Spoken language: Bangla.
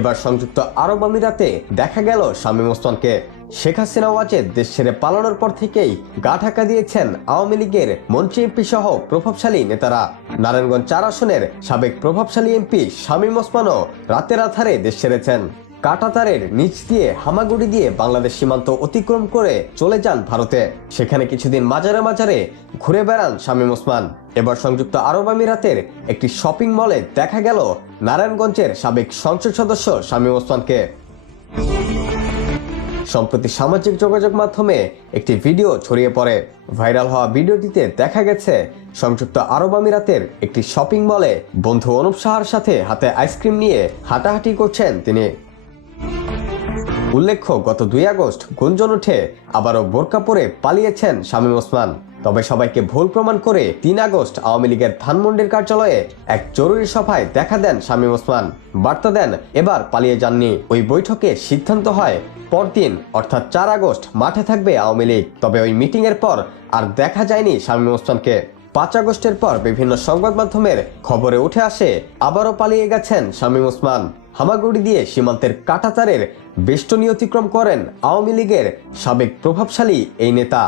এবার সংযুক্ত আরব আমিরাতে দেখা গেল শামীম ওসমানকে। শেখ হাসিনা ওয়াজে দেশ ছেড়ে পালানোর পর থেকেই গা ঢাকা দিয়েছেন আওয়ামী লীগের মন্ত্রী এমপি সহ প্রভাবশালী নেতারা। নারায়ণগঞ্জ চার আসনের সাবেক প্রভাবশালী এমপি শামীম ওসমানও রাতের আধারে দেশ ছেড়েছেন। কাটাতারের নিচ দিয়ে হামাগুড়ি দিয়ে বাংলাদেশ সীমান্ত অতিক্রম করে চলে যান ভারতে। সেখানে কিছুদিন মাজারে মাজারে ঘুরে বেড়ান শামীম ওসমান। এবার সংযুক্ত আরব আমিরাতের একটি শপিং মলে দেখা গেল নারায়ণগঞ্জের সাবেক সংসদ সদস্য শামীম ওসমানকে। সম্প্রতি সামাজিক যোগাযোগ মাধ্যমে একটি ভিডিও ছড়িয়ে পড়ে। ভাইরাল হওয়া ভিডিওটিতে দেখা গেছে, সংযুক্ত আরব আমিরাতের একটি শপিং মলে বন্ধু অনুপ সাহার সাথে হাতে আইসক্রিম নিয়ে হাঁটাহাঁটি করছেন তিনি। উল্লেখ্য, গত দুই আগস্ট গুঞ্জন উঠে আবারও বোরকা পরে পালিয়েছেন শামীম ওসমান। তবে সবাইকে ভুল প্রমাণ করে তিন আগস্ট আওয়ামী লীগের ধানমন্ডির কার্যালয়ে এক জরুরি সভায় দেখা দেন শামীম ওসমান। বার্তা দেন, এবার পালিয়ে যাননি। ওই বৈঠকে সিদ্ধান্ত হয়, পরদিন, অর্থাৎ চার আগস্ট, মাঠে থাকবে আওয়ামী লীগ। তবে ওই মিটিং এর পর আর দেখা যায়নি শামীম ওসমানকে। পাঁচ আগস্টের পর বিভিন্ন সংবাদ মাধ্যমের খবরে উঠে আসে, আবারও পালিয়ে গেছেন শামীম ওসমান। হামাগুড়ি দিয়ে সীমান্তের কাটাতারের বেষ্টনী অতিক্রম করেন আওয়ামী লীগের সাবেক প্রভাবশালী এই নেতা।